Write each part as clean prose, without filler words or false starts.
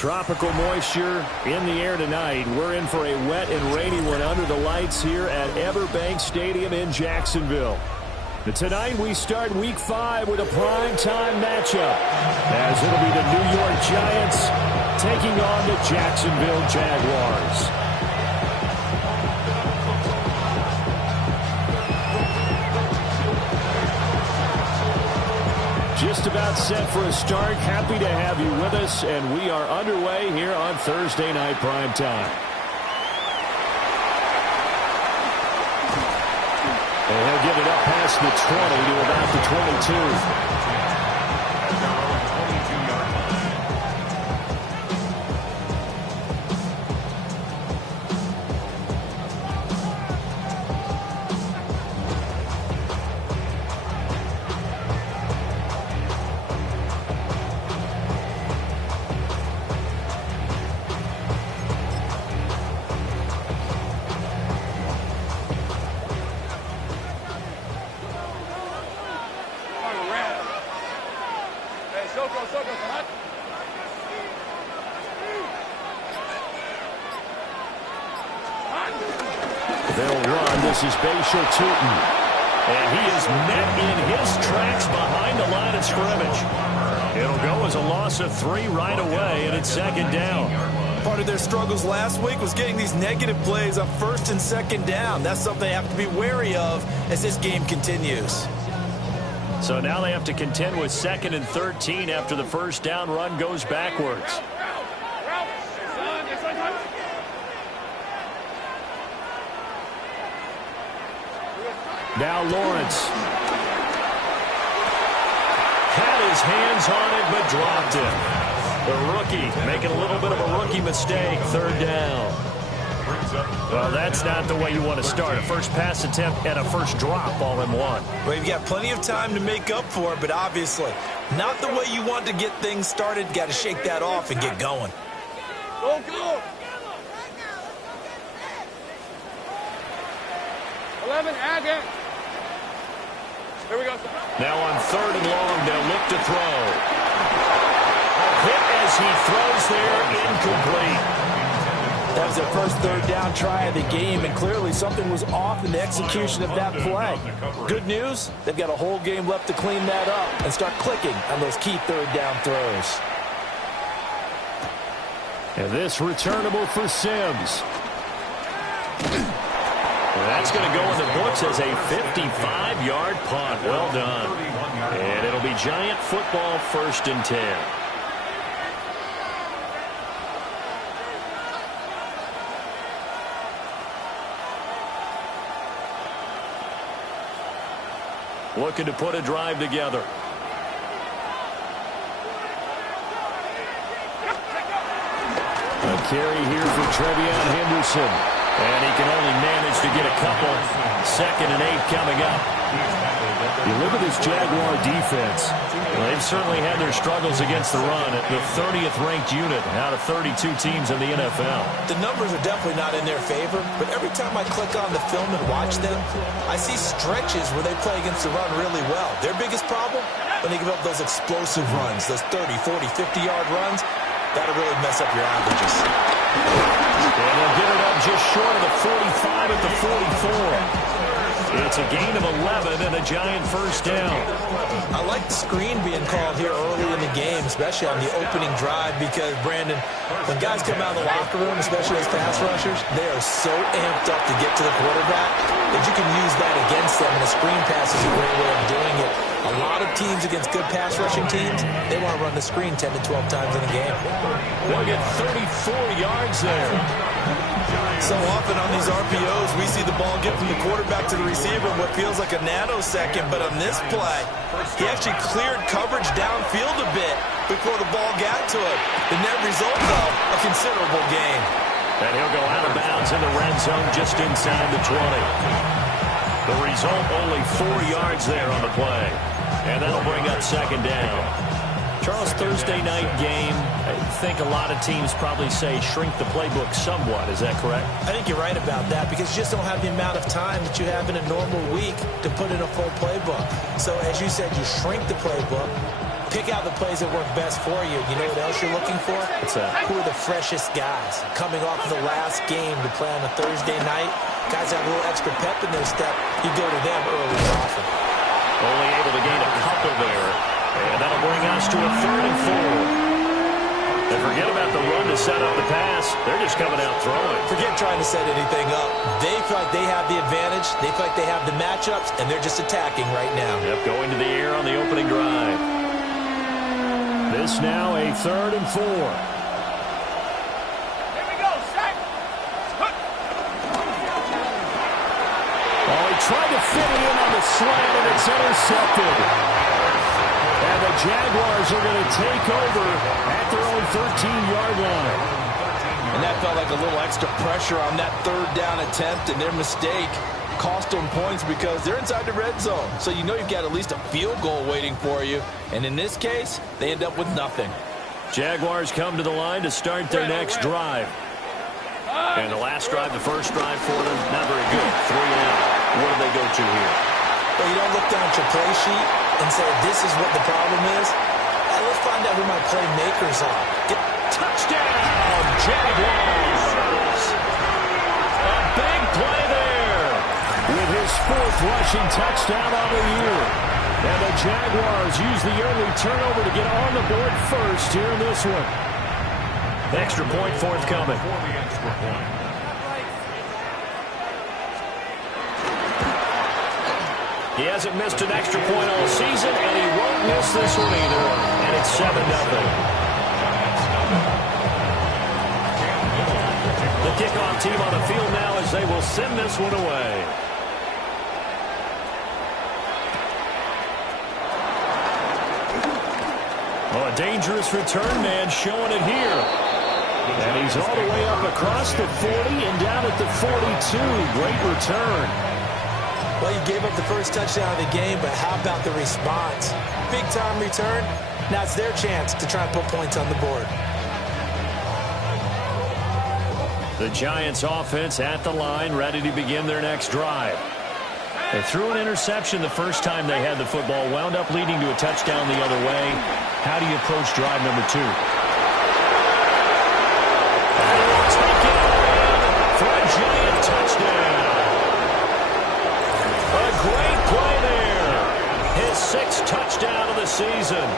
Tropical moisture in the air tonight. We're in for a wet and rainy one under the lights here at Everbank Stadium in Jacksonville. And tonight we start Week 5 with a primetime matchup, as it'll be the New York Giants taking on the Jacksonville Jaguars. Just about set for a start. Happy to have you with us, and we are underway here on Thursday Night Primetime. And he'll get it up past the 20 to about the 22. And he is met in his tracks behind the line of scrimmage. It'll go as a loss of 3 right away, and it's second down. Part of their struggles last week was getting these negative plays on first and second down. That's something they have to be wary of as this game continues. So now they have to contend with 2nd and 13 after the first down run goes backwards. Now Lawrence had his hands on it but dropped it. The rookie making a little bit of a rookie mistake. 3rd down. Well, that's not the way you want to start. A first pass attempt and a first drop all in one. Well, you've got plenty of time to make up for it, but obviously not the way you want to get things started. Got to shake that off and get going. Go, go. 11, add it. Here we go. Now on 3rd and long, they'll look to throw. Hit as he throws there, incomplete. That was their first 3rd down try of the game, and clearly something was off in the execution of that play. Good news, they've got a whole game left to clean that up and start clicking on those key 3rd down throws. And this returnable for Sims. That's going to go in the books as a 55-yard punt. Well done. And it'll be Giant football, 1st and 10. Looking to put a drive together. A carry here for Trevion Henderson. And he can only manage to get a couple. 2nd and 8 coming up. You look at this Jaguar defense. Well, they've certainly had their struggles against the run. At the 30th ranked unit out of 32 teams in the NFL. The numbers are definitely not in their favor, but every time I click on the film and watch them, I see stretches where they play against the run really well. Their biggest problem, when they give up those explosive runs, those 30, 40, 50-yard runs, that'll really mess up your averages. And they'll get it up just short of the 45 at the 44. It's a gain of 11 and a Giant first down. I like the screen being called here early in the game, especially on the opening drive, because, Brandon, when guys come out of the locker room, especially as pass rushers, they are so amped up to get to the quarterback that you can use that against them, and a screen pass is a great way of doing it. A lot of teams against good pass rushing teams, they want to run the screen 10 to 12 times in a game. They'll get 34 yards there. So often on these RPOs, we see the ball get from the quarterback to the receiver in what feels like a nanosecond, but on this play, he actually cleared coverage downfield a bit before the ball got to him. The net result, though, a considerable gain. And he'll go out of bounds in the red zone just inside the 20. The result, only 4 yards there on the play. And that'll bring up 2nd down. Charles, Thursday night game, I think a lot of teams probably say shrink the playbook somewhat. Is that correct? I think you're right about that because you just don't have the amount of time that you have in a normal week to put in a full playbook. So as you said, you shrink the playbook, pick out the plays that work best for you. You know what else you're looking for? Who are the freshest guys coming off of the last game to play on a Thursday night? Guys have a little extra pep in their step. You go to them early and often. Only able to gain a couple there. And that'll bring us to a 3rd and 4. And forget about the run to set up the pass. They're just coming out throwing. Forget trying to set anything up. They feel like they have the advantage. They feel like they have the matchups, and they're just attacking right now. Yep, going to the air on the opening drive. This now a 3rd and 4. Here we go, set. Oh, he tried to fit it in on the slant, and it's intercepted. And the Jaguars are going to take over at their own 13-yard line. And that felt like a little extra pressure on that 3rd down attempt, and their mistake cost them points because they're inside the red zone. So you know you've got at least a field goal waiting for you. And in this case, they end up with nothing. Jaguars come to the line to start their next drive. And the last drive, the first drive for them, not very good. 3 and out. What do they go to here? Well, you don't look down at your play sheet and say, this is what the problem is. Let's find out who my playmakers are. Touchdown, Jaguars! A big play there with his 4th rushing touchdown on the year. And the Jaguars use the early turnover to get on the board first here in this one. Extra point forthcoming. He hasn't missed an extra point all season, and he won't miss this one either. And it's 7-0. The kickoff team on the field now as they will send this one away. Oh, a dangerous return man showing it here. And he's all the way up across the 40 and down at the 42. Great return. Well, you gave up the first touchdown of the game, but how about the response? Big-time return. Now it's their chance to try and put points on the board. The Giants offense at the line, ready to begin their next drive. They threw an interception the first time they had the football, wound up leading to a touchdown the other way. How do you approach drive number 2? And he'll take it for a Giant touchdown. A great play there. His 6th touchdown of the season.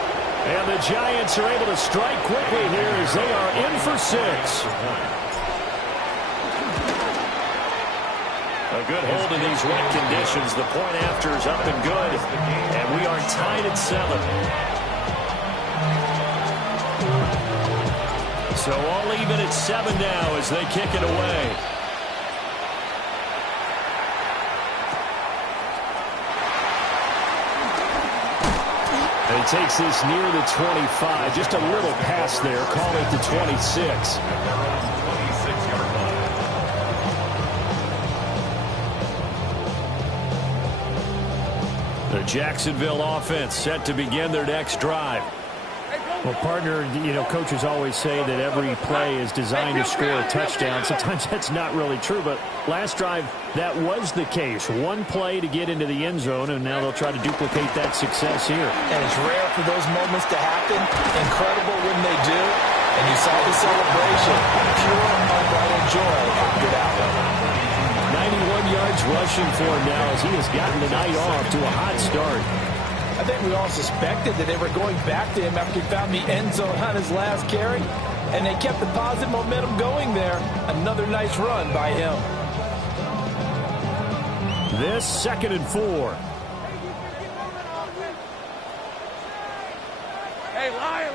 And the Giants are able to strike quickly here as they are in for 6. A good hold in these wet conditions. The point after is up and good. And we are tied at 7. So all even at 7 now as they kick it away. And he takes this near the 25. Just a little pass there. Call it the 26. The Jacksonville offense set to begin their next drive. Well, partner, you know, coaches always say that every play is designed to score a touchdown. Sometimes that's not really true, but last drive, that was the case. One play to get into the end zone, and now they'll try to duplicate that success here. And it's rare for those moments to happen. Incredible when they do. And you saw the celebration. Pure, unbridled joy after that one. 91 yards rushing for him now as he has gotten the night off to a hot start. I think we all suspected that they were going back to him after he found the end zone on his last carry. And they kept the positive momentum going there. Another nice run by him. This 2nd and 4. Hey, Lion.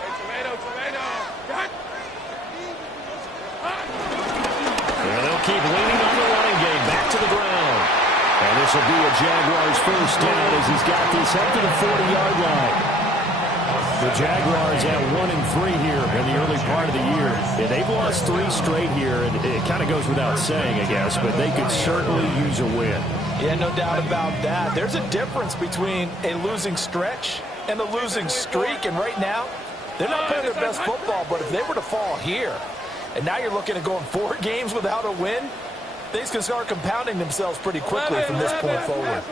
Hey, tomato. Cut. And they'll keep leaning on the running game. Back to the ground. And this will be a Jaguars first down as he's got this up to the 40-yard line. The Jaguars at 1-3 here in the early part of the year. Yeah, they've lost 3 straight here, and it kind of goes without saying, I guess, but they could certainly use a win. Yeah, no doubt about that. There's a difference between a losing stretch and a losing streak, and right now, they're not playing their best football, but if they were to fall here, and now you're looking at going 4 games without a win, things can start compounding themselves pretty quickly from this point forward.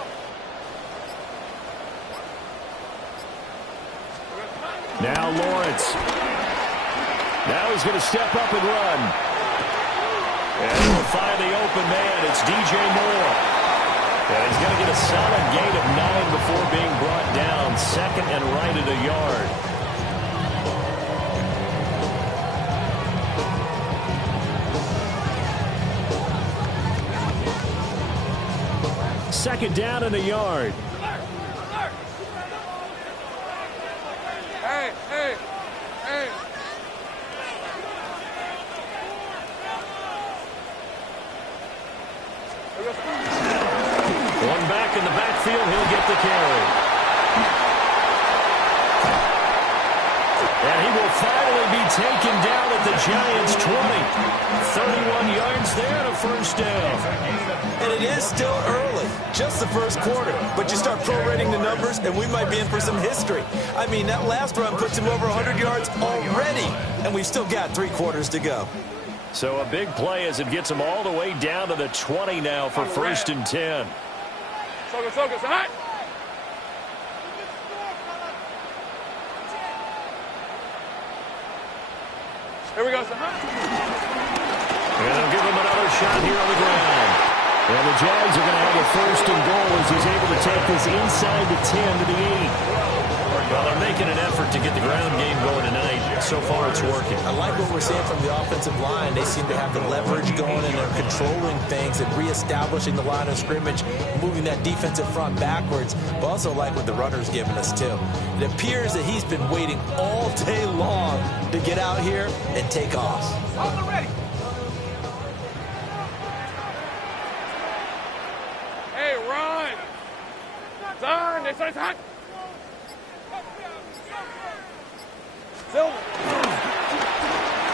Now Lawrence. Now he's going to step up and run. And he'll find the open man. It's DJ Moore. And he's going to get a solid gain of 9 before being brought down. Second and right at a yard. Second down and a yard. Hey, hey, hey. One back in the backfield, he'll get the carry. And he will finally be taken down at the Giants' 20. 31 yards there and a first down. And it is still early, just the first quarter. But you start prorating the numbers, and we might be in for some history. I mean, that last run puts him over 100 yards already, and we've still got 3 quarters to go. So a big play as it gets him all the way down to the 20 now for first and 10. Focus, hot. Here we go, son. And they'll give him another shot here on the ground. And the Jags are going to have a first and goal as he's able to take this inside the 10 to the 8. Well, they're making an effort to get the ground game going tonight. So far, it's working. I like what we're seeing from the offensive line. They seem to have the leverage going, and they're controlling things and reestablishing the line of scrimmage, moving that defensive front backwards. But also like what the runner's giving us, too. It appears that he's been waiting all day long to get out here and take off. On the ready. Hey, run. Son, this is hot.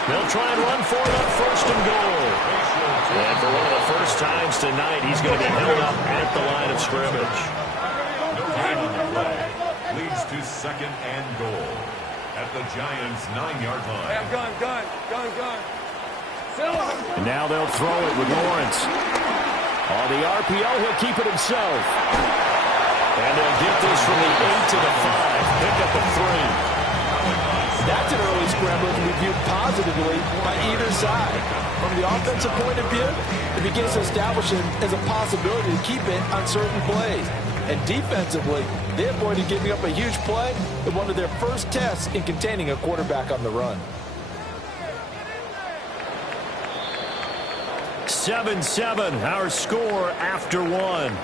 They'll try and run for it on first and goal. And for one of the first times tonight, he's going to be held up at the line of scrimmage. No gain on the play. Leads to second and goal at the Giants' 9-yard line. Hey, gun. And now they'll throw it with Lawrence. On the RPO, he'll keep it himself. And they'll get this from the 8 to the 5. Pick up a 3. That's an early scrambler to be viewed positively by either side. From the offensive point of view, it begins to establish him as a possibility to keep it on certain plays. And defensively, they avoided giving up a huge play in one of their first tests in containing a quarterback on the run. 7-7, our score after 1.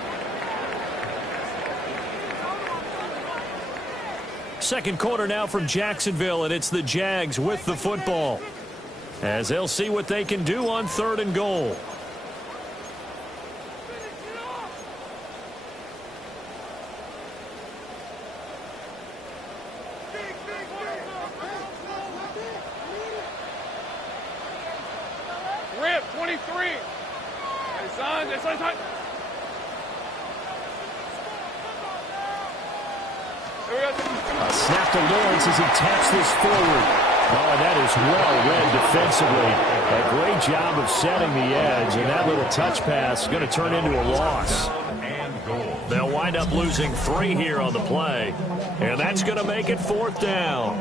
Second quarter now from Jacksonville, and it's the Jags with the football as they'll see what they can do on third and goal. Rip, 23. Hey, son, this is hot. A snap to Lawrence as he taps this forward. Oh, and that is well read defensively. A great job of setting the edge, and that little touch pass is going to turn into a loss. They'll wind up losing 3 here on the play, and that's going to make it 4th down.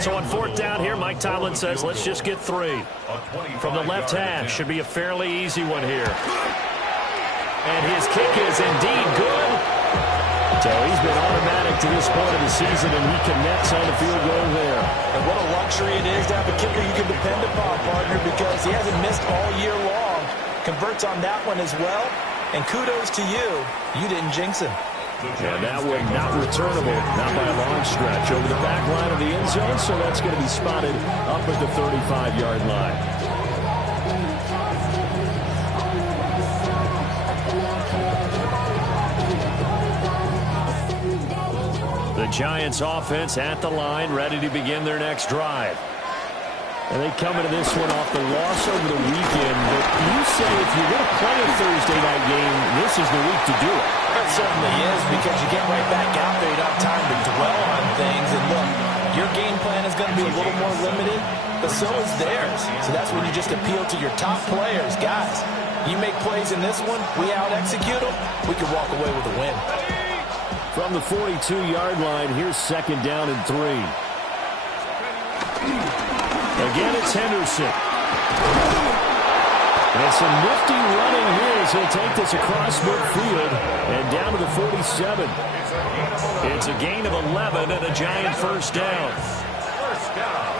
So on 4th down here, Mike Tomlin says, let's just get 3. From the left hash, should be a fairly easy one here. And his kick is indeed good. So he's been automatic to this point of the season, and he connects on the field goal there. And what a luxury it is to have a kicker you can depend upon, partner, because he hasn't missed all year long. Converts on that one as well. And kudos to you. You didn't jinx him. And that one not returnable, not by a long stretch, over the back line of the end zone, so that's going to be spotted up at the 35-yard line. The Giants offense at the line, ready to begin their next drive. And they come into this one off the loss over the weekend. But you say if you're going to play a Thursday night game, this is the week to do it. It certainly is, because you get right back out there. You don't have time to dwell on things. And look, your game plan is going to be a little more limited, but so is theirs. So that's when you just appeal to your top players. Guys, you make plays in this one, we out-execute them, we can walk away with a win. From the 42-yard line, here's 2nd down and 3. Again, it's Henderson. And some nifty running here as he'll take this across midfield and down to the 47. It's a gain of 11 and a giant first down. First down.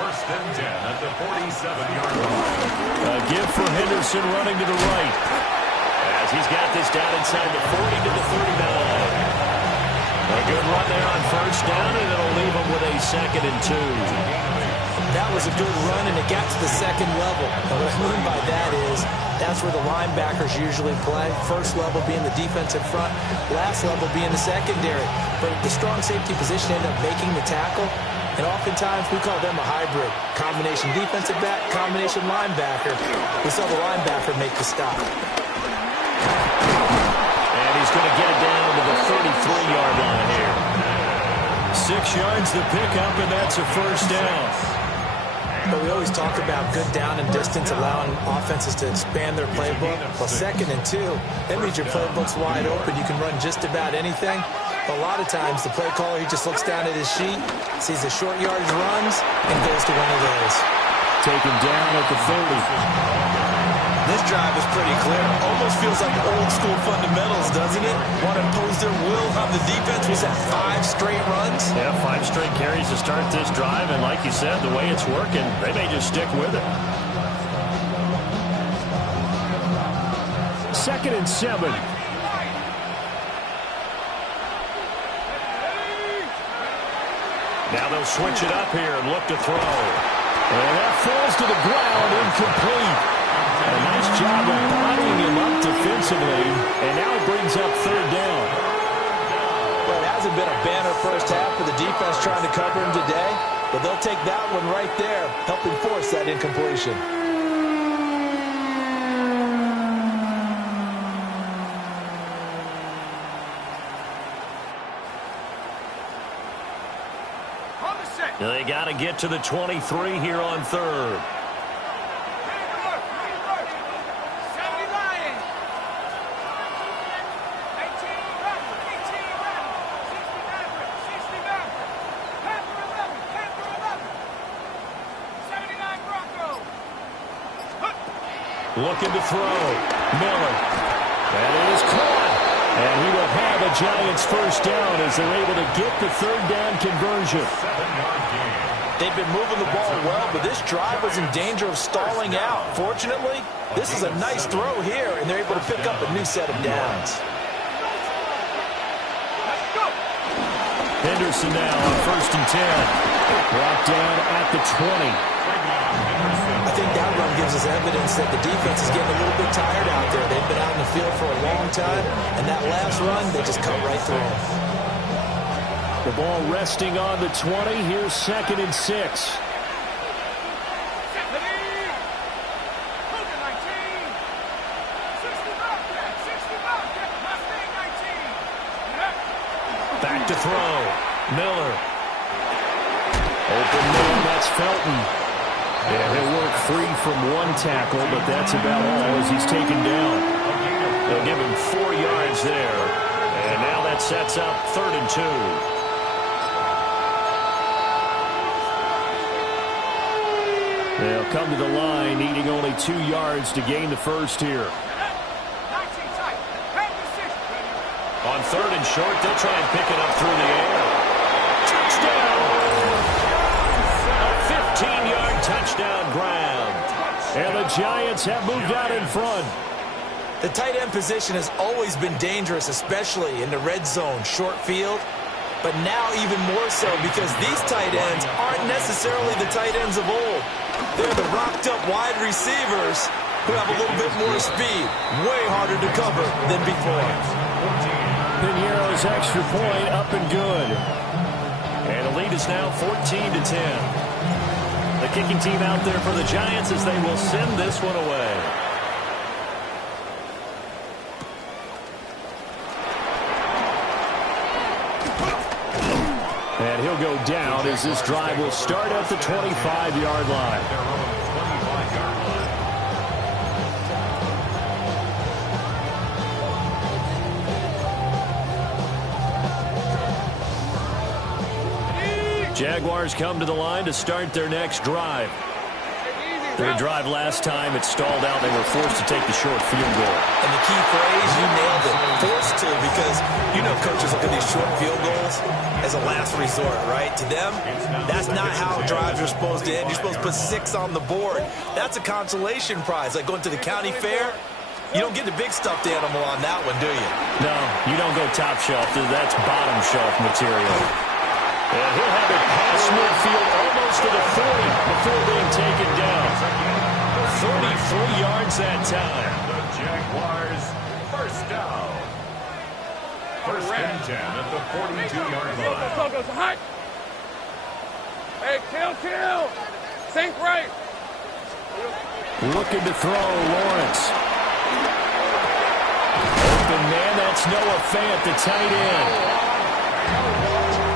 1st and 10 at the 47-yard line. A give for Henderson running to the right. As he's got this down inside the 40 to the 39. A good run there on first down, and it'll leave him with a 2nd and 2. That was a good run, and it got to the 2nd level. And what I mean by that is that's where the linebackers usually play. First level being the defensive front, last level being the secondary. But the strong safety position ended up making the tackle, and oftentimes we call them a hybrid. Combination defensive back, combination linebacker. We saw the linebacker make the stop. And he's going to get it down to the 33-yard line here. 6 yards the pickup, and that's a first down. But we always talk about good down and distance, allowing offenses to expand their playbook. Well, 2nd and 2, that means your playbook's wide open. You can run just about anything. But a lot of times, the play caller, he just looks down at his sheet, sees the short yardage runs, and goes to one of those. Taken down at the 30. This drive is pretty clear. Almost feels like old school fundamentals, doesn't it? Want to impose their will on the defense. Was that 5 straight runs? Yeah, 5 straight carries to start this drive. And like you said, the way it's working, they may just stick with it. 2nd and 7. Now they'll switch it up here and look to throw. And that falls to the ground, incomplete. A nice job of bodying him up defensively, and now it brings up 3rd down. Well, it hasn't been a banner first half for the defense trying to cover him today, but they'll take that one right there, helping force that incompletion. They got to get to the 23 here on 3rd. Looking to throw. Miller. And it is caught. And he will have a Giants first down as they're able to get the 3rd down conversion. 7-yard gain. They've been moving the ball well, but this drive was in danger of stalling out. Fortunately, this is a nice throw here, and they're able to pick up a new set of downs. Henderson now on 1st and 10. Brought down at the 20. I think that run gives us evidence that the defense is getting a little bit tired out there. They've been out in the field for a long time, and that last run, they just cut right through them. The ball resting on the 20. Here's 2nd and 6. Back to throw. Miller. Open man, that's Felton. Yeah, he'll work free from 1 tackle, but that's about all as he's taken down. They'll give him 4 yards there. And now that sets up 3rd and 2. They'll come to the line, needing only 2 yards to gain the first here. On 3rd and short, they'll try and pick it up through the air. Touchdown! A 15-yard touchdown ground. And the Giants have moved out in front. The tight end position has always been dangerous, especially in the red zone, short field. But now even more so because these tight ends aren't necessarily the tight ends of old. They're the rocked-up wide receivers who have a little bit more speed. Way harder to cover than before. Piñeiro's extra point up and good. And the lead is now 14-10. kicking team out there for the Giants as they will send this one away. And he'll go down as this drive will start at the 25-yard line. Their own 25-yard line. Jaguars come to the line to start their next drive. Their drive last time, it stalled out. They were forced to take the short field goal. And the key phrase, you nailed it, forced to, because you know coaches look at these short field goals as a last resort, right? To them, that's not how drives are supposed to end. You're supposed to put 6 on the board. That's a consolation prize. Like going to the county fair, you don't get the big stuffed animal on that one, do you? No, you don't go top shelf. That's bottom shelf material. And he'll have it past midfield almost to the 40 before being taken down. 33 yards that time. The Jaguars first down. First and 10 at the 42-yard line. Go, hot. Hey, kill. Sink right. Looking to throw, Lawrence. Open man, that's Noah Fant, the tight end.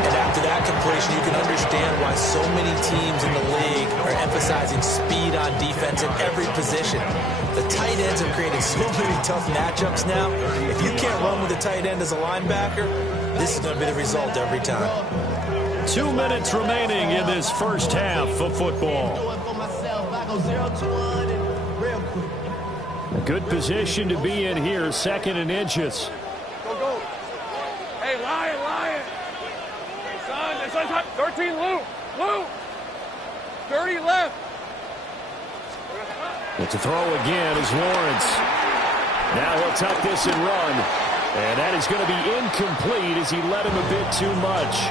And after that completion, you can understand why so many teams in the league are emphasizing speed on defense in every position. The tight ends have created so many tough matchups now. If you can't run with a tight end as a linebacker, this is going to be the result every time. 2 minutes remaining in this first half of football. A good position to be in here, 2nd and inches. Go. Hey, Lion. Son, 13, Lou. 30 left. But to throw again is Lawrence. Now he'll tuck this and run. And that is going to be incomplete as he led him a bit too much.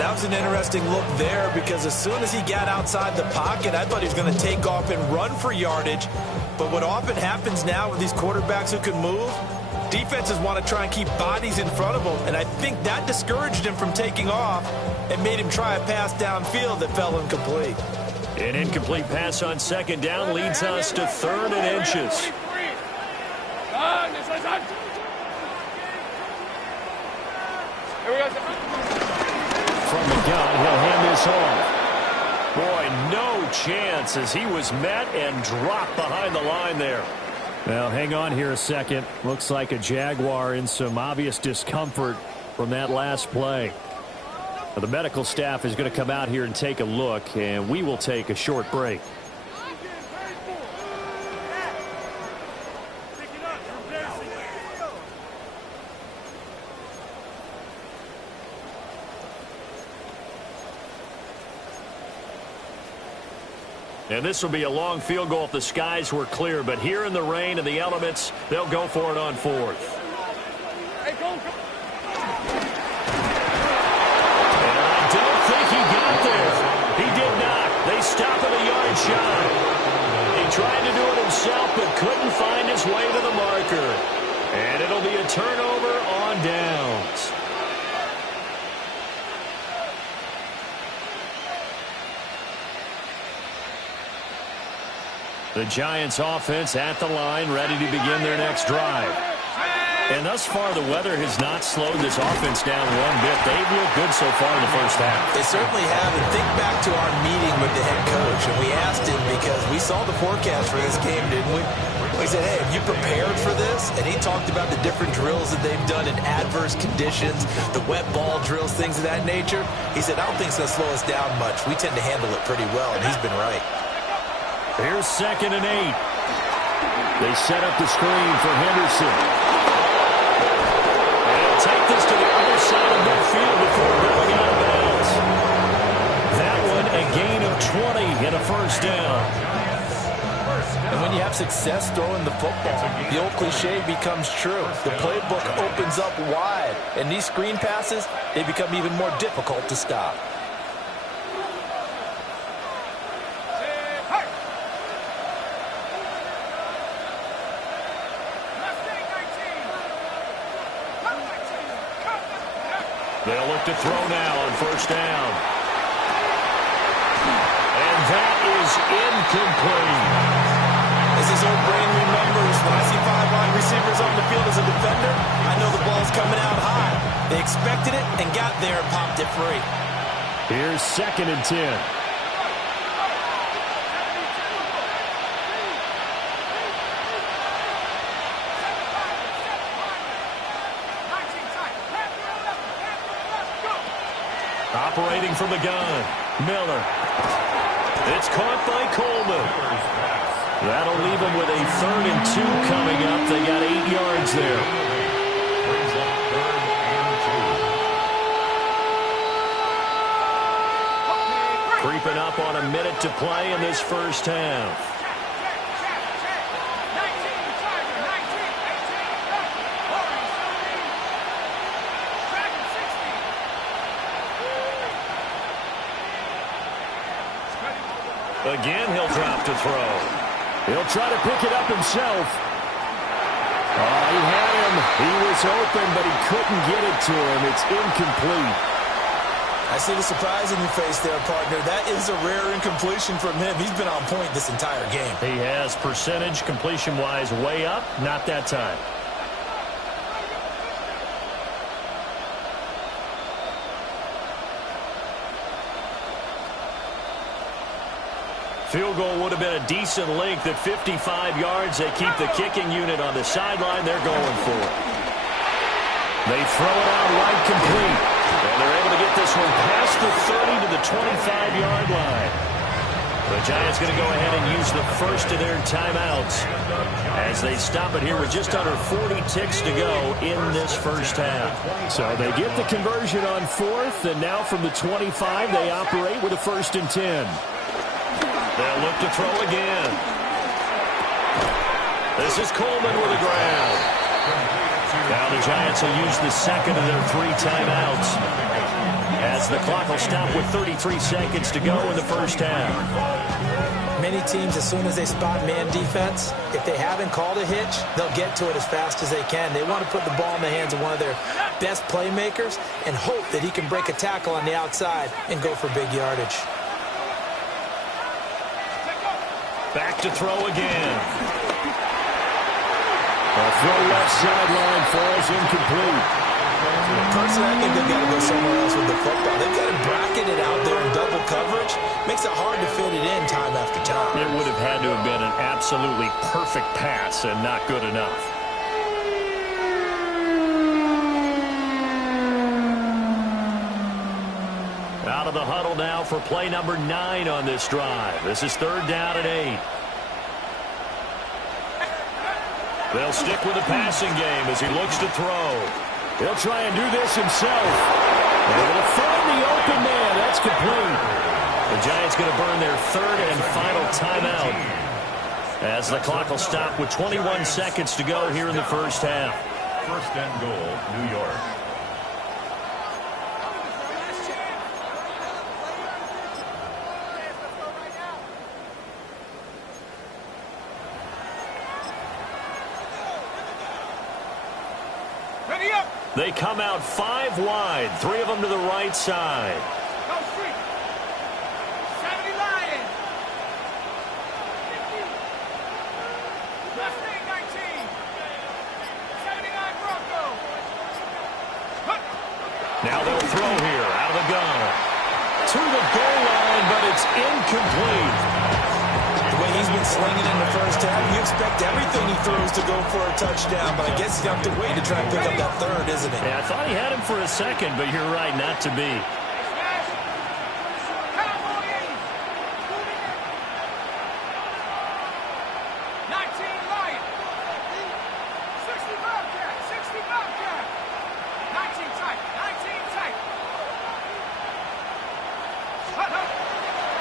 That was an interesting look there because as soon as he got outside the pocket, I thought he was going to take off and run for yardage. But what often happens now with these quarterbacks who can move, defenses want to try and keep bodies in front of them, and I think that discouraged him from taking off and made him try a pass downfield that fell incomplete. An incomplete pass on 2nd down leads us to 3rd and inches. From the gun, he'll hand this off. Boy, no chance as he was met and dropped behind the line there. Well, hang on here a second. Looks like a Jaguar in some obvious discomfort from that last play. Well, the medical staff is going to come out here and take a look, and we will take a short break. And this will be a long field goal if the skies were clear. But here in the rain and the elements, they'll go for it on 4th. Hey, go. And I don't think he got there. He did not. They stop at a yard shy. He tried to do it himself but couldn't find his way to the marker. And it'll be a turnover on downs. The Giants offense at the line, ready to begin their next drive. And thus far, the weather has not slowed this offense down one bit. They've looked good so far in the first half. They certainly have. And think back to our meeting with the head coach. And we asked him because we saw the forecast for this game, didn't we? We said, hey, have you prepared for this? And he talked about the different drills that they've done in adverse conditions, the wet ball drills, things of that nature. He said, I don't think it's going to slow us down much. We tend to handle it pretty well, and he's been right. Here's 2nd and 8. They set up the screen for Henderson. And he'll take this to the other side of midfield before going out of bounds. That one, a gain of 20 and a first down. And when you have success throwing the football, the old cliche becomes true. The playbook opens up wide. And these screen passes, they become even more difficult to stop. They'll look to throw now on first down. And incomplete. As his old brain remembers, when I see 5 wide receivers on the field as a defender, I know the ball's coming out high. They expected it and got there and popped it free. Here's 2nd and 10. Operating from the gun, Miller. It's caught by Coleman. That'll leave them with a 3rd and 2 coming up. They got 8 yards there. Brings up 3rd and 2. Creeping up on a minute to play in this first half. Again, he'll drop to throw. He'll try to pick it up himself. Oh, he had him. He was open, but he couldn't get it to him. It's incomplete. I see the surprise in your face there, partner. That is a rare incompletion from him. He's been on point this entire game. He has percentage completion-wise way up. Not that time. Field goal would have been a decent length at 55 yards. They keep the kicking unit on the sideline. They're going for it. They throw it out right complete. And they're able to get this one past the 30 to the 25-yard line. The Giants going to go ahead and use the first of their timeouts as they stop it here with just under 40 ticks to go in this first half. So they get the conversion on 4th, and now from the 25, they operate with a 1st and 10. They'll look to throw again. This is Coleman with a grab. Now the Giants will use the 2nd of their 3 timeouts as the clock will stop with 33 seconds to go in the first half. Many teams, as soon as they spot man defense, if they haven't called a hitch, they'll get to it as fast as they can. They want to put the ball in the hands of one of their best playmakers and hope that he can break a tackle on the outside and go for big yardage. Back to throw again. A throw left sideline falls incomplete. Personally, I think they've got to go somewhere else with the football. They've got to bracket it out there in double coverage. Makes it hard to fit it in time after time. It would have had to have been an absolutely perfect pass and not good enough. Out of the huddle now for play number 9 on this drive. This is 3rd down and 8. They'll stick with the passing game as he looks to throw. He'll try and do this himself. They're going to find the open man. That's complete. The Giants going to burn their 3rd and final timeout as the clock will stop with 21 seconds to go here in the first half. 1st and goal, New York. They come out 5 wide, 3 of them to the right side. Go free. 70 Lions. 19. 79 Broncos. Now they'll throw here out of the gun. To the goal line, but it's incomplete. The way he's been slinging in the first half, you expect everything he throws to go for a touchdown, but I guess he's going to have to wait to try and pick up that 3rd, isn't he? Yeah, I thought he had him for a second, but you're right, not to be.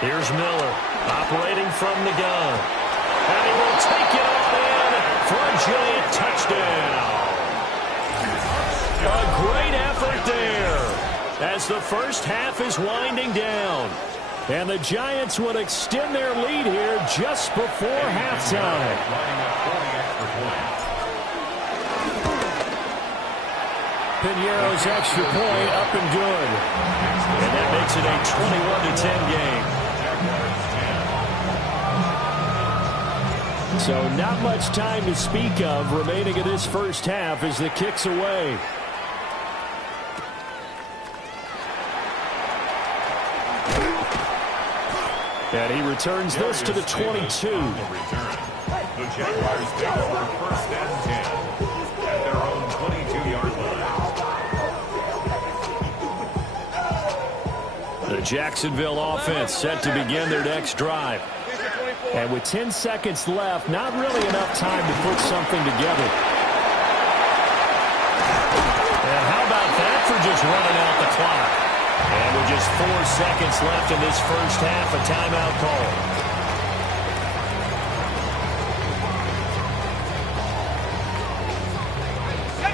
Here's Miller operating from the gun. And he will take it all in for a giant touchdown. A great effort there as the first half is winding down. And the Giants will extend their lead here just before halftime. Piñeiro's extra point up and good. And that makes it a 21-10 game. So not much time to speak of remaining in this first half as the kick's away. And he returns this to the 22. The Jaguars take over first and 10 at their own 22-yard line. The Jacksonville offense set to begin their next drive. And with 10 seconds left, not really enough time to put something together. And how about that for just running out the clock? And with just 4 seconds left in this first half, a timeout call.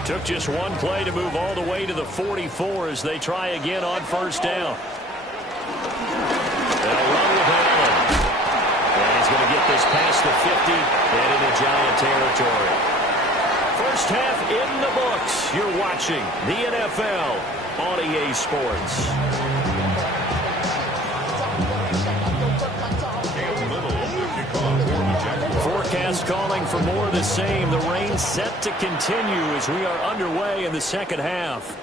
Took just one play to move all the way to the 44 as they try again on first down. They'll run with Allen. And he's going to get this past the 50 and into Giant territory. First half in the books. You're watching the NFL on EA Sports. Forecast calling for more of the same. The rain set to continue as we are underway in the second half.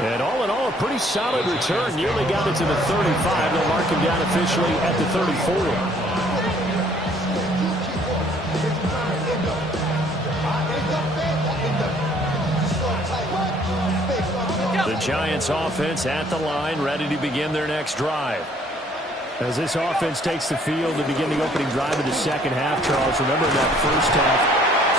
And all in all, a pretty solid return. Nearly got it to the 35. They'll mark him down officially at the 34. The Giants offense at the line, ready to begin their next drive. As this offense takes the field to begin the opening drive of the second half, Charles, remember that first half,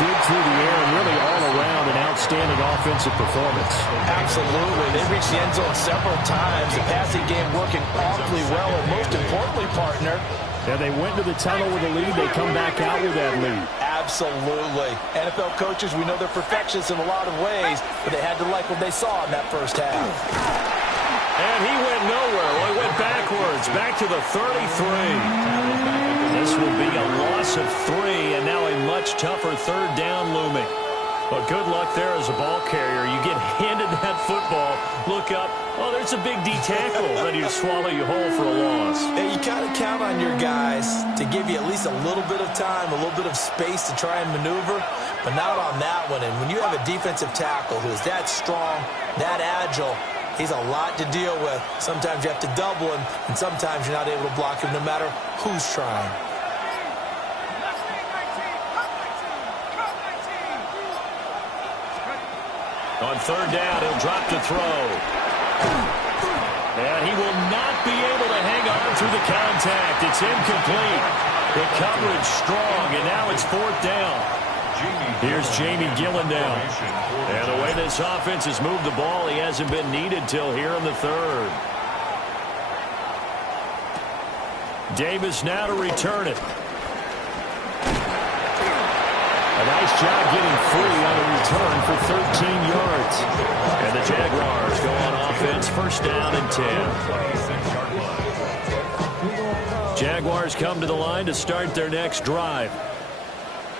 good through the air and really all around an outstanding offensive performance. Absolutely. They reached the end zone several times. The passing game working awfully well, and most importantly, partner, and they went to the tunnel with a lead. They come back out with that lead. Absolutely. NFL coaches, we know they're perfectionists in a lot of ways, but they had to like what they saw in that first half. And he went nowhere. Well, he went backwards, back to the 33. This will be a loss of 3, and now a much tougher third down looming. But good luck there as a ball carrier. You get handed that football, look up, oh, there's a big D tackle ready to swallow you whole for a loss. Yeah, you kind of count on your guys to give you at least a little bit of time, a little bit of space to try and maneuver, but not on that one. And when you have a defensive tackle who is that strong, that agile, he's a lot to deal with. Sometimes you have to double him, and sometimes you're not able to block him no matter who's trying. On third down, he'll drop to throw. And he will not be able to hang on through the contact. It's incomplete. The coverage strong, and now it's fourth down. Here's Jamie Gillen down. And the way this offense has moved the ball, he hasn't been needed till here in the third. Davis now to return it. A nice job getting free on a return for 13 yards. And the Jaguars go on offense, first down and 10. Jaguars come to the line to start their next drive.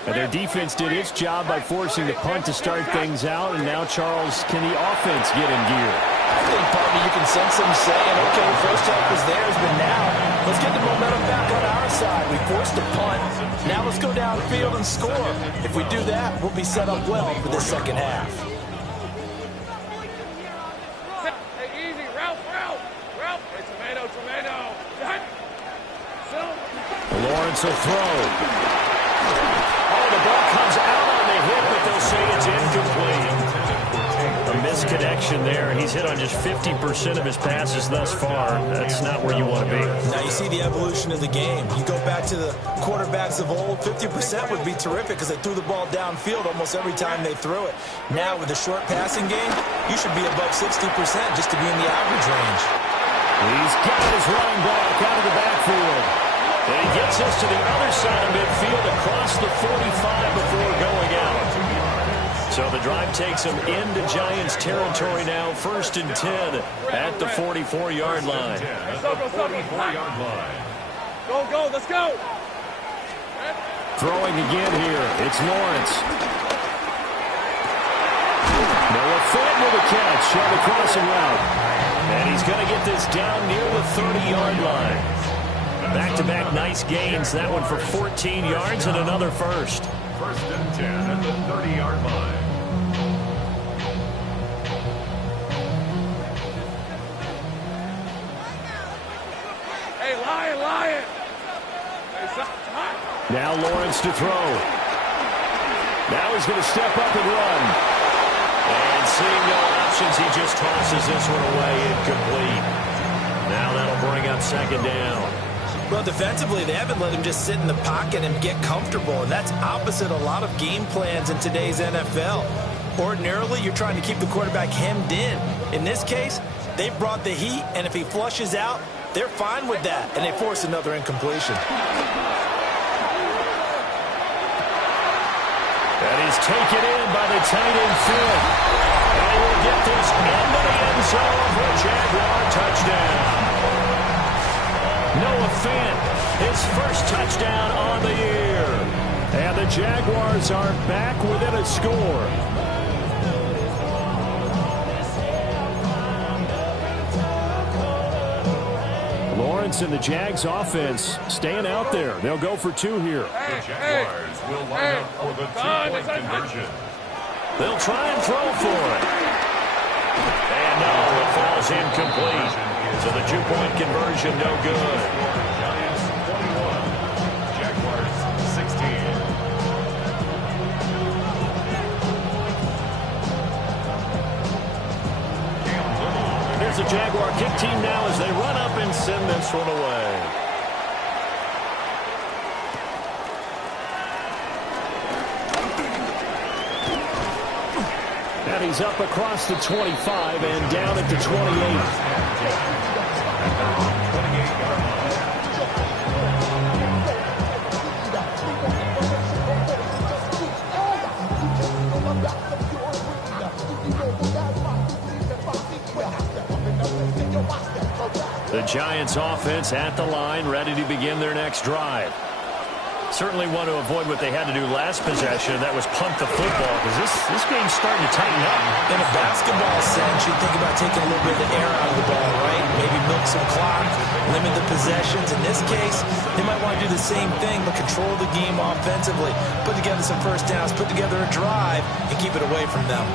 And their defense did its job by forcing the punt to start things out. And now, Charles, can the offense get in gear? I think, partner, you can sense them saying, okay, first half was theirs, but now let's get the momentum back on our side. We forced a punt. Now let's go downfield and score. If we do that, we'll be set up well for the second half. Hey, easy. Ralph. Hey, tomato. Lawrence will throw. Oh, the ball comes out on the hit, but they'll say it's incomplete. A misconnection there. He's hit on just 50% of his passes thus far. That's not where you want to be. Now you see the evolution of the game. You go back to the quarterbacks of old, 50% would be terrific because they threw the ball downfield almost every time they threw it. Now with the short passing game, you should be above 60% just to be in the average range. He's got his running back out of the backfield. And he gets us to the other side of midfield across the 45 before going out. So the drive takes him into Giants territory now, first and 10 at the 44-yard line. Go, let's go. Throwing again here, it's Lawrence. Noah Fant with a catch on the crossing route. And he's going to get this down near the 30-yard line. Back-to-back nice gains. That one for 14 yards and another first. First and 10 at the 30-yard line. Hey, Lion. Now Lawrence to throw. Now he's going to step up and run. And seeing no options, he just tosses this one away, incomplete. Now that'll bring up second down. Well, defensively, they haven't let him just sit in the pocket and get comfortable, and that's opposite a lot of game plans in today's NFL. Ordinarily, you're trying to keep the quarterback hemmed in. In this case, they brought the heat, and if he flushes out, they're fine with that, and they force another incompletion. That is taken in by the tight end Finn. And they will get this into the end zone for a Jaguar touchdown. Noah Finn, his first touchdown on the year. And the Jaguars are back within a score. Lawrence and the Jags offense staying out there. They'll go for two here. The Jaguars will line up for the two-point conversion. They'll try and throw for it. And no, it falls incomplete. So the two-point conversion, no good. Giants 21, Jaguars 16. Here's the Jaguar kick team now as they run up and send this one away. And he's up across the 25 and down at the 28. The Giants offense at the line, ready to begin their next drive. Certainly want to avoid what they had to do last possession. That was punt the football, because this game's starting to tighten up. In a basketball sense, you think about taking a little bit of the air out of the ball, right? Maybe milk some clock, limit the possessions. In this case, they might want to do the same thing, but control the game offensively. Put together some first downs, put together a drive, and keep it away from them.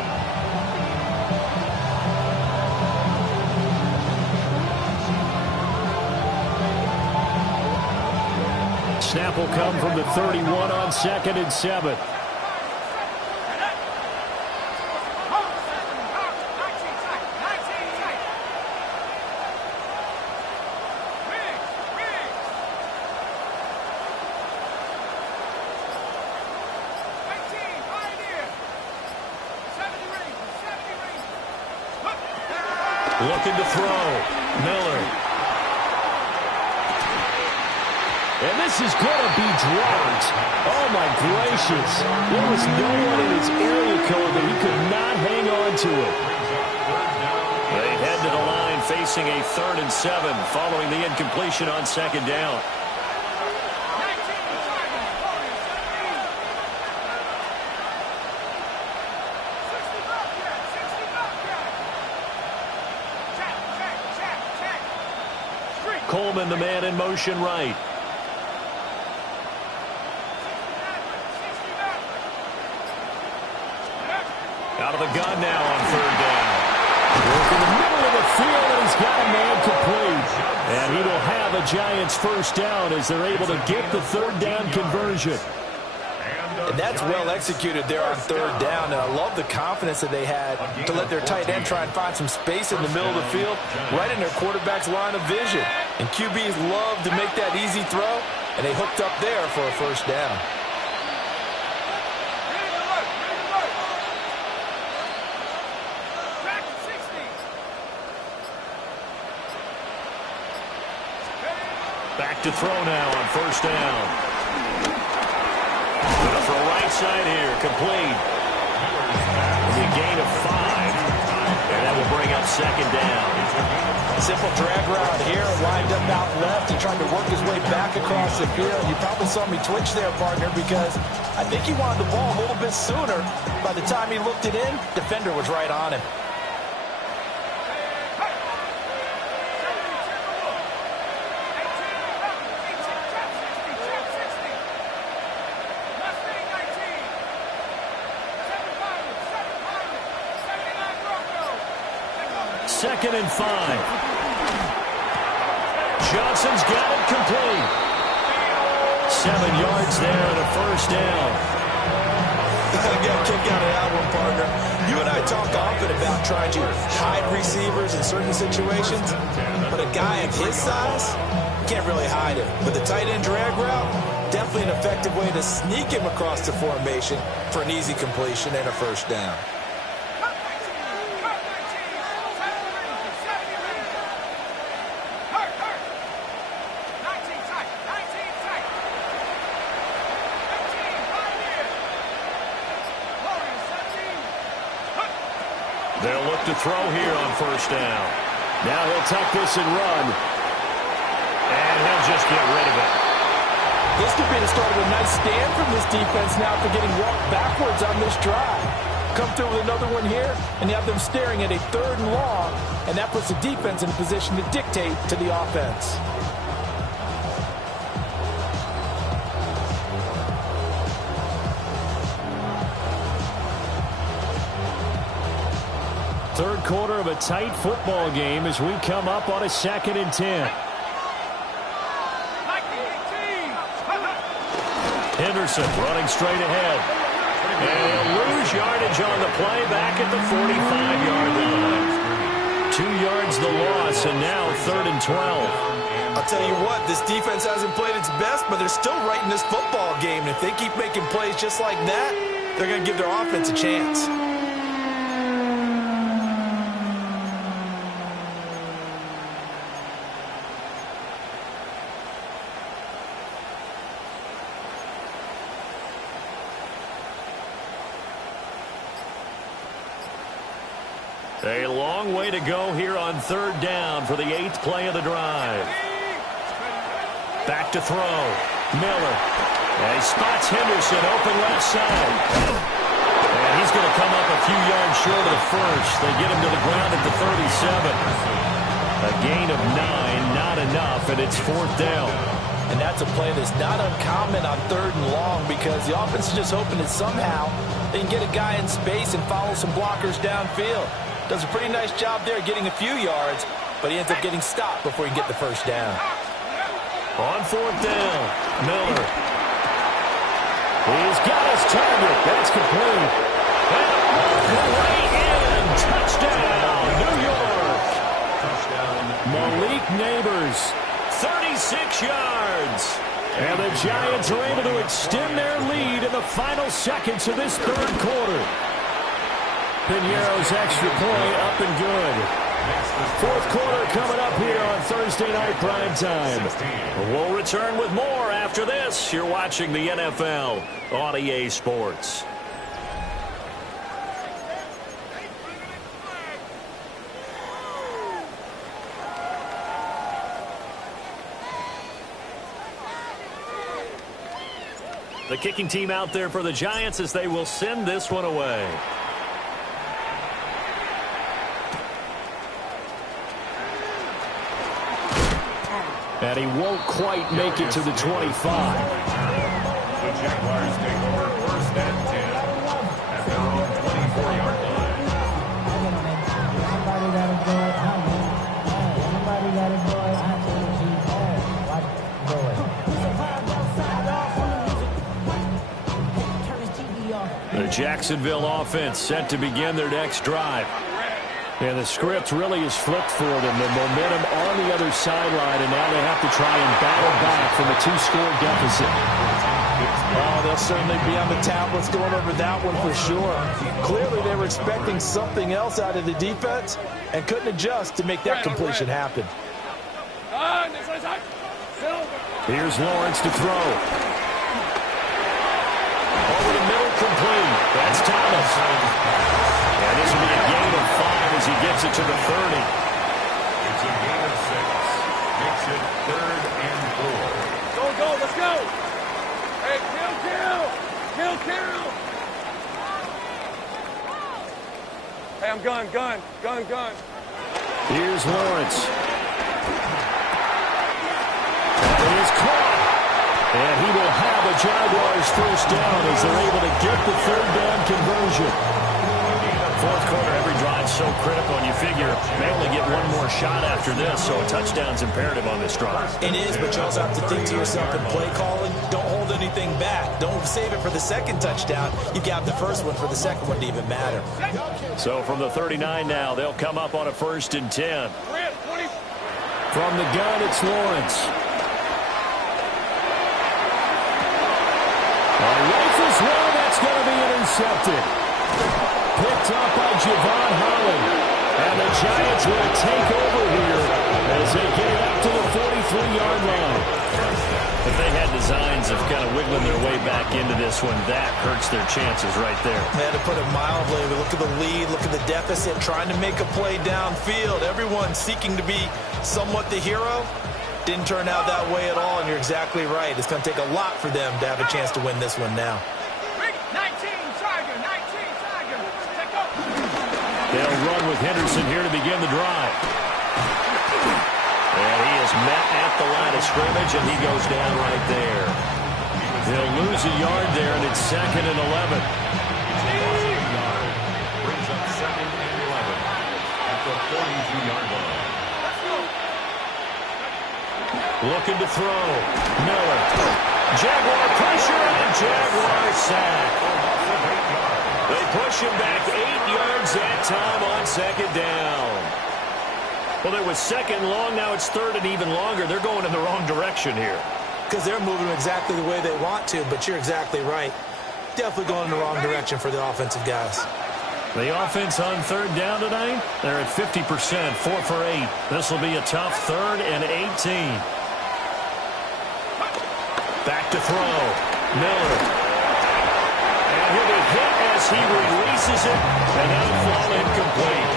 Snap will come from the 31 on 2nd and 7. Looking to throw. Miller. And this is going to be dropped. Oh, my gracious. There was no one in his area code that he could not hang on to it. They head to the line facing a 3rd and 7 following the incompletion on 2nd down. Coleman, the man in motion right. Out of the gun now on 3rd down. Work in the middle of the field, and he's got a man complete. And he will have a Giants first down as they're able to get the 3rd down conversion. And that's well executed there on 3rd down. And I love the confidence that they had to let their tight end try and find some space in the middle of the field, right in their quarterback's line of vision. And QBs love to make that easy throw, and they hooked up there for a first down. Back to throw now on 1st down. Gonna throw right side here, complete. The gain of 5, and that will bring up 2nd down. Simple drag route here, lined up out left. He tried to work his way back across the field. You probably saw me twitch there, partner, because I think he wanted the ball a little bit sooner. By the time he looked it in, defender was right on him. 2nd and 5. Johnson's got it complete. 7 yards there and a first down. I got a kick out of that one, partner. You and I talk often about trying to hide receivers in certain situations, but a guy of his size can't really hide him. With the tight end drag route, definitely an effective way to sneak him across the formation for an easy completion and a first down. They'll look to throw here on first down. Now he'll tuck this and run. And he'll just get rid of it. This could be the start of a nice stand from this defense now for getting walked backwards on this drive. Come through with another one here, and you have them staring at a 3rd and long, and that puts the defense in a position to dictate to the offense. Third quarter of a tight football game as we come up on a 2nd and 10. Henderson running straight ahead. And he'll lose yardage on the play back at the 45-yard line. 2 yards the loss, and now 3rd and 12. I'll tell you what, this defense hasn't played its best, but they're still right in this football game. And if they keep making plays just like that, they're going to give their offense a chance. A long way to go here on 3rd down for the 8th play of the drive. Back to throw. Miller. And he spots Henderson open left side. And he's going to come up a few yards short of the first. They get him to the ground at the 37. A gain of 9, not enough, and it's 4th down. And that's a play that's not uncommon on 3rd and long because the offense is just hoping that somehow they can get a guy in space and follow some blockers downfield. Does a pretty nice job there getting a few yards, but he ends up getting stopped before he can get the first down. On 4th down, Miller. He's got his target. That's complete. Way in. Touchdown, New York. Malik Neighbors, 36 yards. And the Giants are able to extend their lead in the final seconds of this 3rd quarter. Piñeiro's extra point up and good. 4th quarter coming up here on Thursday Night Primetime. We'll return with more after this. You're watching the NFL on EA Sports. The kicking team out there for the Giants as they will send this one away. And he won't quite make it to the 25. The Jaguars take over 1st and 10 at their own 24-yard line. The Jacksonville offense set to begin their next drive. And the script really is flipped for them. The momentum on the other sideline, and now they have to try and battle back from a 2-score deficit. Oh, they'll certainly be on the tablets going over that one for sure. Clearly, they were expecting something else out of the defense and couldn't adjust to make that completion happen. Here's Lawrence to throw. Over the middle, complete. That's Thomas. And this will be a gain of 5 as he gets it to the 30. It's a gain of 6. Makes it 3rd and 4. Go, let's go. Hey, kill. Hey, I'm gun. Here's Lawrence. It is caught. And he will have a Jaguars first down as they're able to get the 3rd down conversion. Fourth quarter, every drive's so critical, and you figure may only get one more shot after this, so a touchdown's imperative on this drive. It is, but you also have to think to yourself in play calling, don't hold anything back. Don't save it for the second touchdown. You got the first one for the second one to even matter. So from the 39 now, they'll come up on a 1st and 10. From the gun, it's Lawrence. Rifles one, that's going to be intercepted. Picked up by Javon Holland. And the Giants will take over here as they get it up to the 43-yard line. If they had designs of kind of wiggling their way back into this one, that hurts their chances right there. They had to put it mildly. Look at the lead, look at the deficit, trying to make a play downfield. Everyone seeking to be somewhat the hero. Didn't turn out that way at all, and you're exactly right. It's going to take a lot for them to have a chance to win this one now. 19, Tiger, 19, Tiger. Take off. They'll run with Henderson here to begin the drive. And he is met at the line of scrimmage, and he goes down right there. He'll lose a yard there, and it's 2nd and 11. Brings up 2nd and 11 at the 42-yard line. Looking to throw. Miller. Jaguar pressure and Jaguar sack. They push him back 8 yards that time on 2nd down. Well, it was 2nd long. Now it's 3rd and even longer. They're going in the wrong direction here. Because they're moving exactly the way they want to, but you're exactly right. Definitely going in the wrong direction for the offensive guys. The offense on 3rd down tonight, they're at 50%, 4 for 8. This will be a tough 3rd and 18. Back to throw. Miller. And he'll be hit as he releases it, and that'll fall incomplete.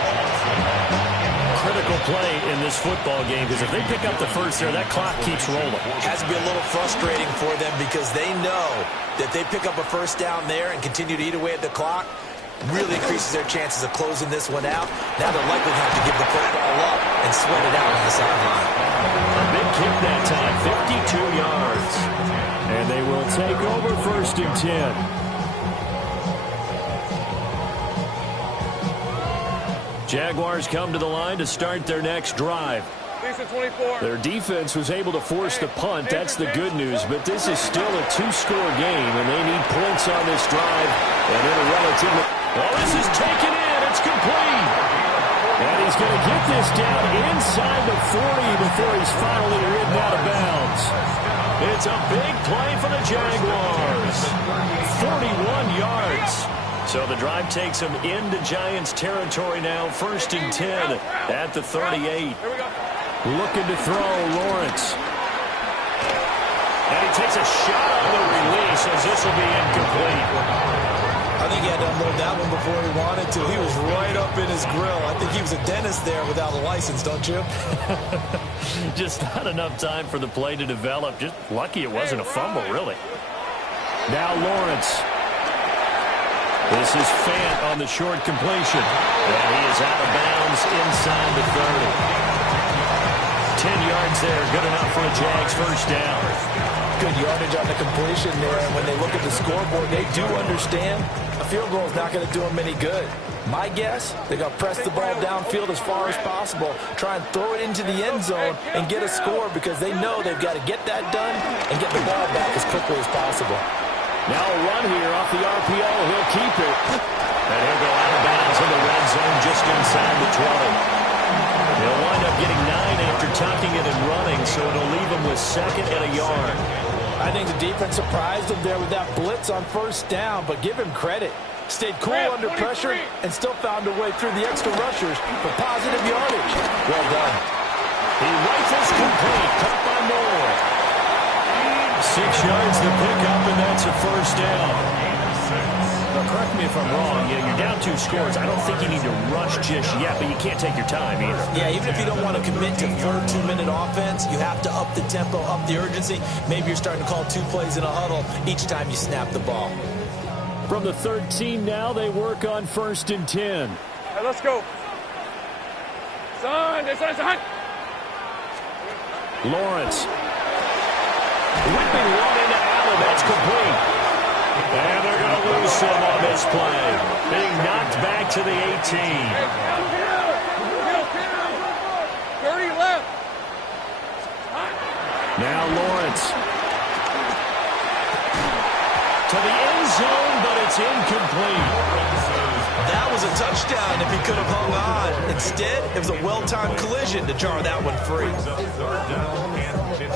Critical play in this football game, because if they pick up the first there, that clock keeps rolling. Has to be a little frustrating for them because they know that they pick up a first down there and continue to eat away at the clock, really increases their chances of closing this one out. Now they're likely to have to give the football up and sweat it out on the sideline. A big kick that time, 52 yards. And they will take over 1st and 10. Jaguars come to the line to start their next drive. Their defense was able to force the punt. That's the good news. But this is still a 2-score game, and they need points on this drive. And in a relatively... Oh, this is taken in. It's complete. And he's going to get this down inside the 40 before he's finally ridden out of bounds. It's a big play for the Jaguars. 41 yards. So the drive takes them into Giants territory now. 1st and 10 at the 38. Looking to throw, Lawrence. And he takes a shot on the release as this will be incomplete. I think he had to unload that one before he wanted to. He was right up in his grill. I think he was a dentist there without a license, don't you? Just not enough time for the play to develop. Just lucky it wasn't a fumble, really. Now Lawrence. This is Fant on the short completion. And he is out of bounds inside the 30. 10 yards there, good enough for a Jags first down. Good yardage on the completion there. And when they look at the scoreboard, they do understand a field goal is not going to do them any good. My guess, they're going to press the ball downfield as far as possible, try and throw it into the end zone and get a score because they know they've got to get that done and get the ball back as quickly as possible. Now a run here off the RPO. He'll keep it. And he'll go out of bounds in the red zone just inside the 20. He'll wind up getting 9 after tucking it and running, so it'll leave him with 2nd and a yard. I think the defense surprised him there with that blitz on first down, but give him credit. Stayed cool under pressure and still found a way through the extra rushers for positive yardage. Well done. He rifles complete. Caught by Moore. 6 yards to pick up, and that's a first down. Now, correct me if I'm wrong. You're down 2 scores. I don't think you need to rush just yet, but you can't take your time either. Yeah, even if you don't want to commit to 2-minute offense, you have to up the tempo, up the urgency. Maybe you're starting to call 2 plays in a huddle each time you snap the ball. From the 13 now, they work on 1st and 10. Hey, let's go. Son. Lawrence. Whipping one into Allen. That's complete. And they're going to lose some on this play. Being knocked back to the 18. 30 left. Now Lawrence. To the end zone, but it's incomplete. That was a touchdown if he could have hung on. Instead, it was a well-timed collision to jar that one free. Third down and 15.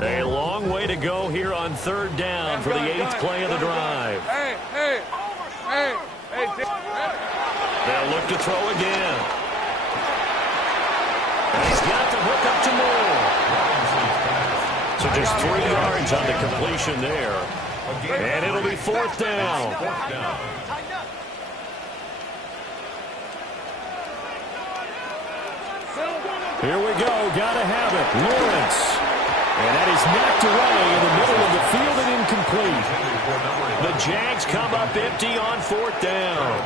A long way to go here on third down for the 8th play of the drive. Hey. They'll look to throw again. And he's got the hook up to Moore. So just 3 yards on the completion there. And it'll be 4th down. Here we go. Gotta have it. Lawrence. And that is knocked away in the middle of the field and incomplete. The Jags come up empty on 4th down.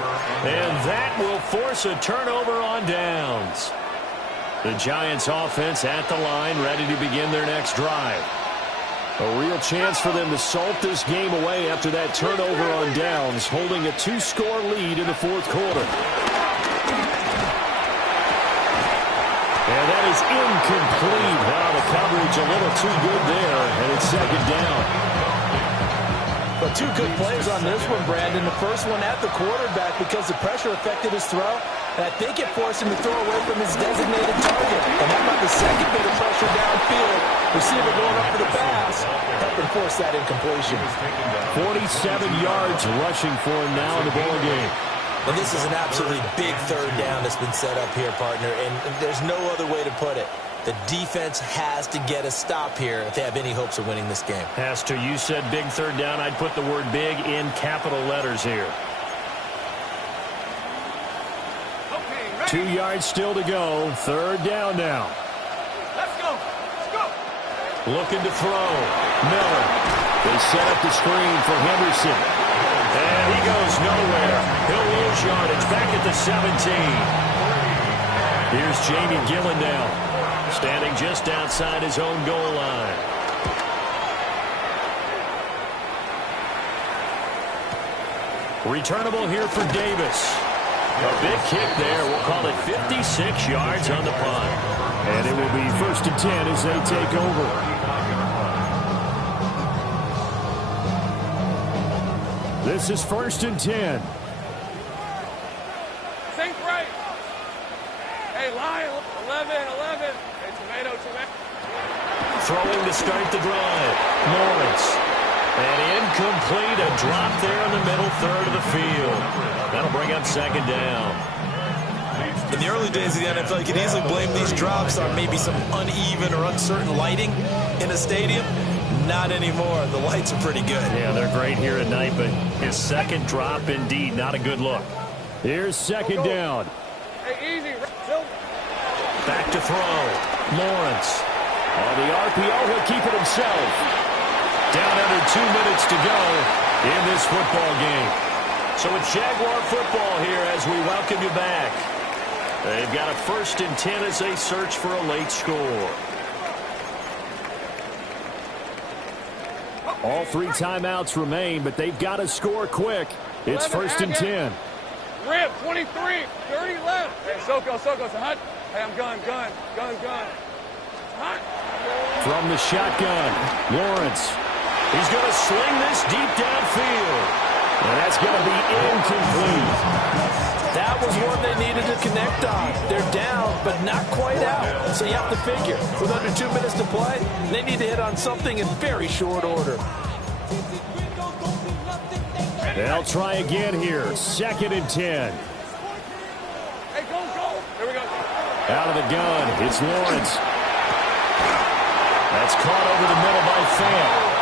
And that will force a turnover on downs. The Giants offense at the line, ready to begin their next drive. A real chance for them to salt this game away after that turnover on downs, holding a 2-score lead in the 4th quarter. And that is incomplete. Wow, the coverage a little too good there, and it's 2nd down. But 2 good plays on this one, Brandon. The first one at the quarterback because the pressure affected his throw. And I think it forced him to throw away from his designated target. And how about the second bit of pressure downfield? Receiver going up for the pass, helping force that incompletion. 47 yards rushing for him now in the ball game. And this is an absolutely big 3rd down that's been set up here, partner. And there's no other way to put it. The defense has to get a stop here if they have any hopes of winning this game. Pastor, you said big 3rd down. I'd put the word big in capital letters here. 2 yards still to go. 3rd down now. Let's go. Looking to throw. Miller. They set up the screen for Henderson. And he goes nowhere. He'll lose yardage back at the 17. Here's Jamie Gillen now, standing just outside his own goal line. Returnable here for Davis. A big kick there. We'll call it 56 yards on the punt. And it will be 1st and 10 as they take over. This is 1st and 10. Sink right. Hey, line 11. Hey, tomato. Throwing to start the drive. Lawrence. And incomplete. A drop there in the middle 3rd of the field. That'll bring up 2nd down. In the early days of the NFL, you could easily blame these drops on maybe some uneven or uncertain lighting in a stadium. Not anymore. The lights are pretty good. Yeah, they're great here at night, but his 2nd drop, indeed, not a good look. Here's 2nd down. Hey, easy. Back to throw. Lawrence. On the RPO, he'll keep it himself. Down under 2 minutes to go in this football game. So it's Jaguar football here as we welcome you back. They've got a 1st and 10 as they search for a late score. All 3 timeouts remain, but they've got to score quick. It's 1st and 10. Rip, 23, 30 left. Hey, Soko, it's a hunt. Hey, I'm gun. Hunt. From the shotgun, Lawrence. He's going to sling this deep downfield. And that's going to be incomplete. That was one they needed to connect on. They're down, but not quite out. So you have to figure, with under 2 minutes to play, they need to hit on something in very short order. They'll try again here. 2nd and 10. Hey, go. Here we go. Out of the gun, it's Lawrence. That's caught over the middle by Fant.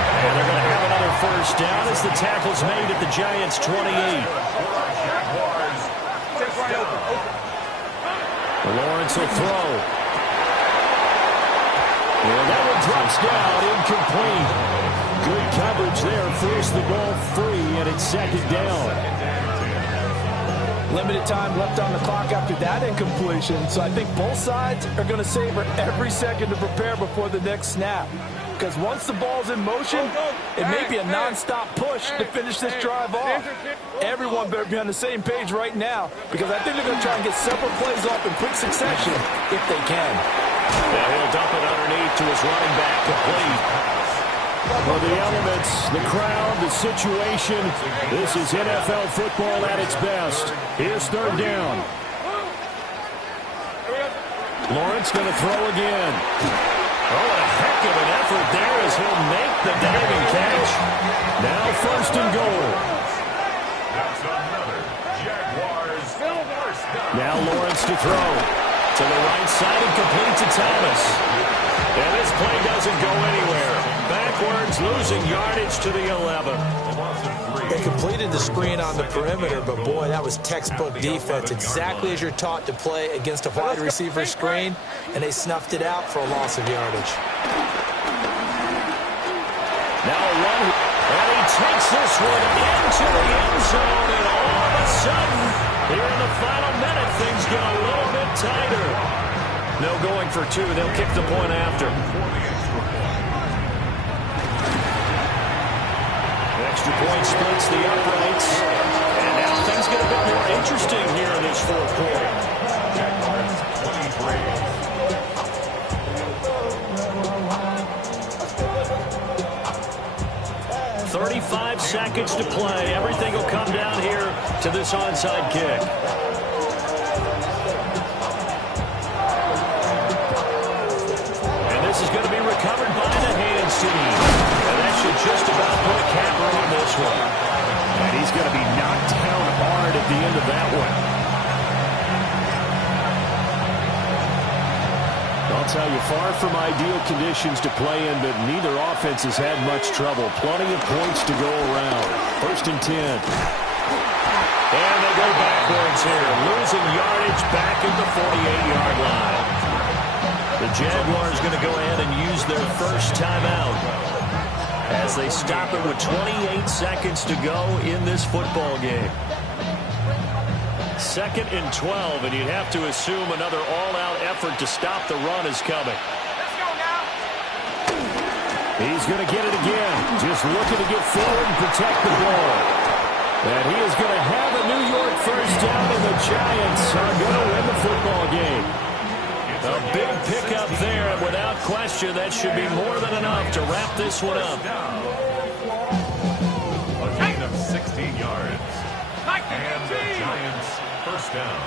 And they're going to have another 1st down as the tackle's made at the Giants' 28. Lawrence will throw. And that one drops down, incomplete. Good coverage there, forced the ball free, and it's 2nd down. Limited time left on the clock after that incompletion, so I think both sides are going to savor every second to prepare before the next snap. Because once the ball's in motion, it may be a non-stop push to finish this drive off. Everyone better be on the same page right now, because I think they're going to try and get several plays off in quick succession if they can. Now he'll dump it underneath to his running back, complete. For the elements, the crowd, the situation, this is NFL football at its best. Here's third down. Lawrence going to throw again. Oh, what a heck of an effort there as he'll make the diving catch. Now first and goal. That's another Jaguars first down. Now Lawrence to throw. To the right side and complete to Thomas. And this play doesn't go anywhere. Backwards, losing yardage to the 11. They completed the screen on the perimeter, but boy, that was textbook defense. Exactly as you're taught to play against a wide receiver screen, and they snuffed it out for a loss of yardage. Now a run, and he takes this one into the end zone, and all of a sudden, here in the final minute, things get a little bit tighter. No going for two. They'll kick the point after. Extra point splits the uprights. And now things get a bit more interesting here in this fourth quarter. 35 seconds to play. Everything will come down here to this onside kick. And this is going to be recovered by the hands team. And that should just about put a capper on this one. And he's going to be knocked down hard at the end of that one. I'll tell you, far from ideal conditions to play in, but neither offense has had much trouble. Plenty of points to go around. First and 10. And they go backwards here, losing yardage back at the 48-yard line. The Jaguars going to go ahead and use their first timeout as they stop it with 28 seconds to go in this football game. Second and 12, and you'd have to assume another all-out effort to stop the run is coming. Let's go now. He's going to get it again. Just looking to get forward and protect the ball. And he is going to have a New York first down, and the Giants are going to win the football game. A big pickup there, and without question, that should be more than enough to wrap this one up. A gain of 16 yards. And the Giants first down.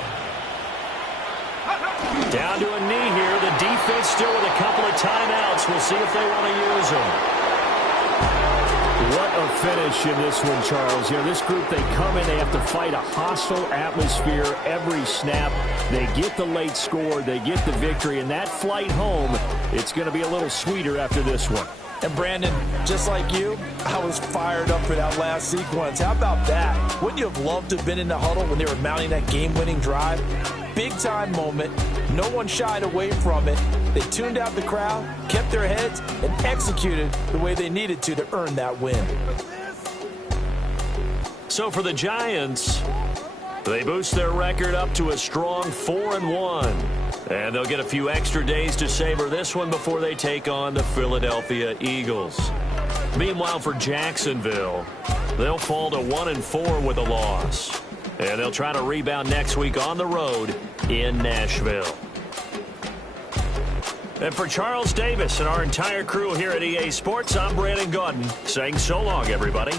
Down to a knee here. The defense still with a couple of timeouts. We'll see if they want to use them. What a finish in this one, Charles. You know, this group, they come in, they have to fight a hostile atmosphere every snap. They get the late score, they get the victory, and that flight home, it's going to be a little sweeter after this one. And Brandon, just like you, I was fired up for that last sequence. How about that? Wouldn't you have loved to have been in the huddle when they were mounting that game-winning drive? Big-time moment. No one shied away from it. They tuned out the crowd, kept their heads, and executed the way they needed to earn that win. So for the Giants, they boost their record up to a strong 4-1. And they'll get a few extra days to savor this one before they take on the Philadelphia Eagles. Meanwhile, for Jacksonville, they'll fall to 1-4 with a loss. And they'll try to rebound next week on the road in Nashville. And for Charles Davis and our entire crew here at EA Sports, I'm Brandon Gaudin saying so long, everybody.